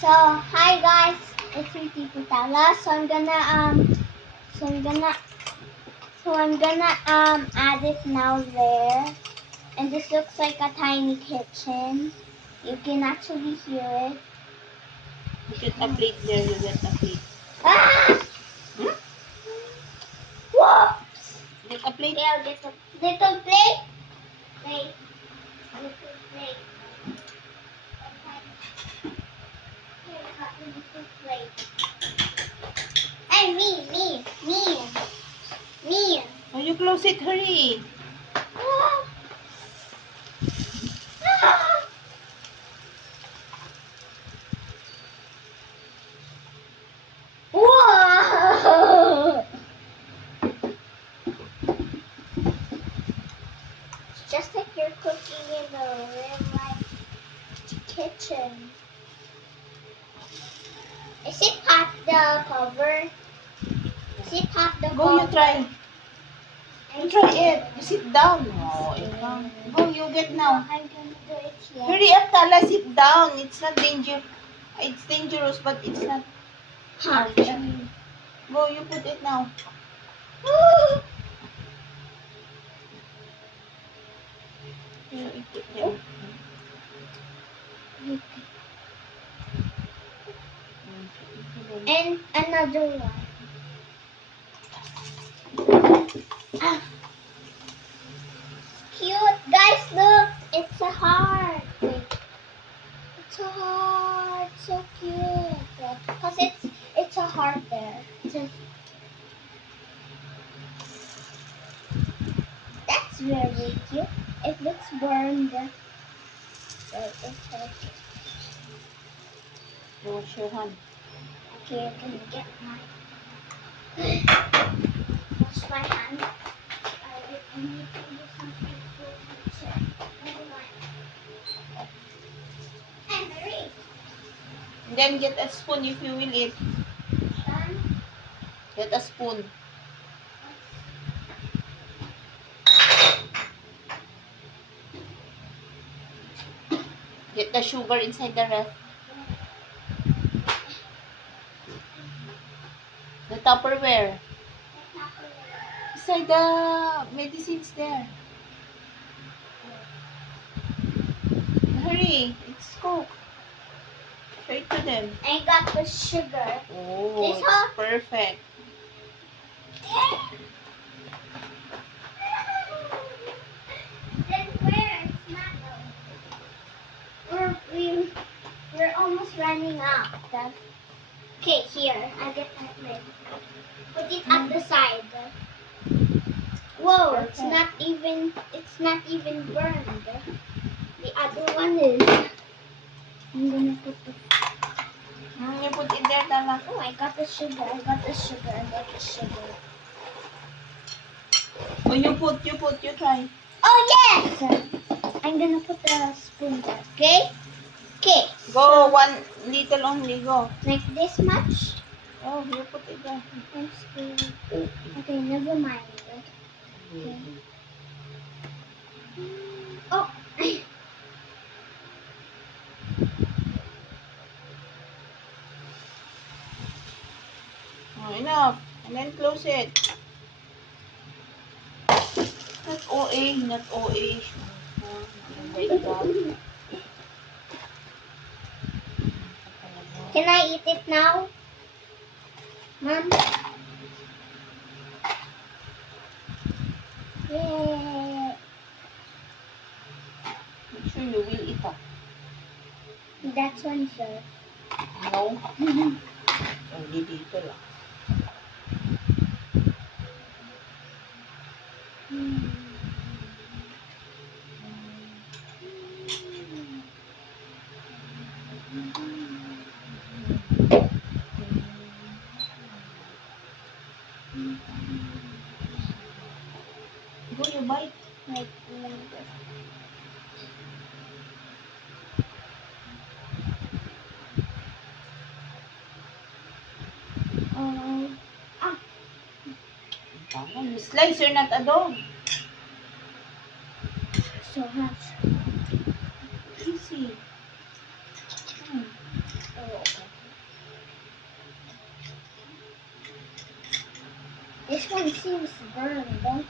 So hi guys, it's me Tito Tala. So I'm gonna add it now there. And this looks like a tiny kitchen. You can actually hear it. You get a plate there, you get a plate. Ah! Hmm? Whoops! Get a plate? Okay, I'll get a little plate. Wait. Little plate. Okay. Here, I got the little plate. Hey, me. Oh, you close it, hurry. Ah! Ah! Whoa! It's just like you're cooking in a real life kitchen. Is it hot, the cover? Is it hot, the Go, cover? you try. You try it. You sit down. Oh, ikaw. Go, you get now. I'm gonna do it here. Hurry up, Tala, sit down. It's not dangerous. It's dangerous, but it's not Hot. harsh. Go, you put it now. You put them. And another one. Ah. Cute. Guys, look. It's a heart. Wait. It's a heart. So cute. Because it's a heart there. That's very cute. It looks burned. Wait, it's okay. Wash your hand. Okay, I'm gonna get my wash my hands. I need to do something for future. Never mind. Hey, Marie. Then get a spoon if you will eat. Done. Get a spoon. Get the sugar inside the ref. The Tupperware. Inside the medicines there. Hurry, it's Coke. Show it to them. I got the sugar. Oh, This it's one? perfect. Then where? It's not we're almost running out. Okay, here. I'll get that lid. Put it at the side. Whoa, it's not even burned. The other one is. I'm gonna put the You put it there, Tala. Oh, I got the sugar. Oh, you try. Oh yes! I'm gonna put the spoon there. Okay? Okay. Go, one little only, go. Like this much? Oh, you put it there. I'm scared. Okay, never mind. Okay. Oh! Oh, enough. And then close it. Not OA, not OA. Oh my God. Can I eat it now? Mom? Yay! Make sure you will eat up. That's one, sir. No? Only dito lang. Go, you bite. Like, oh. Ah! Tama, you slice, you're not a dog. So much. Easy. Hmm. Oh. This one seems burned.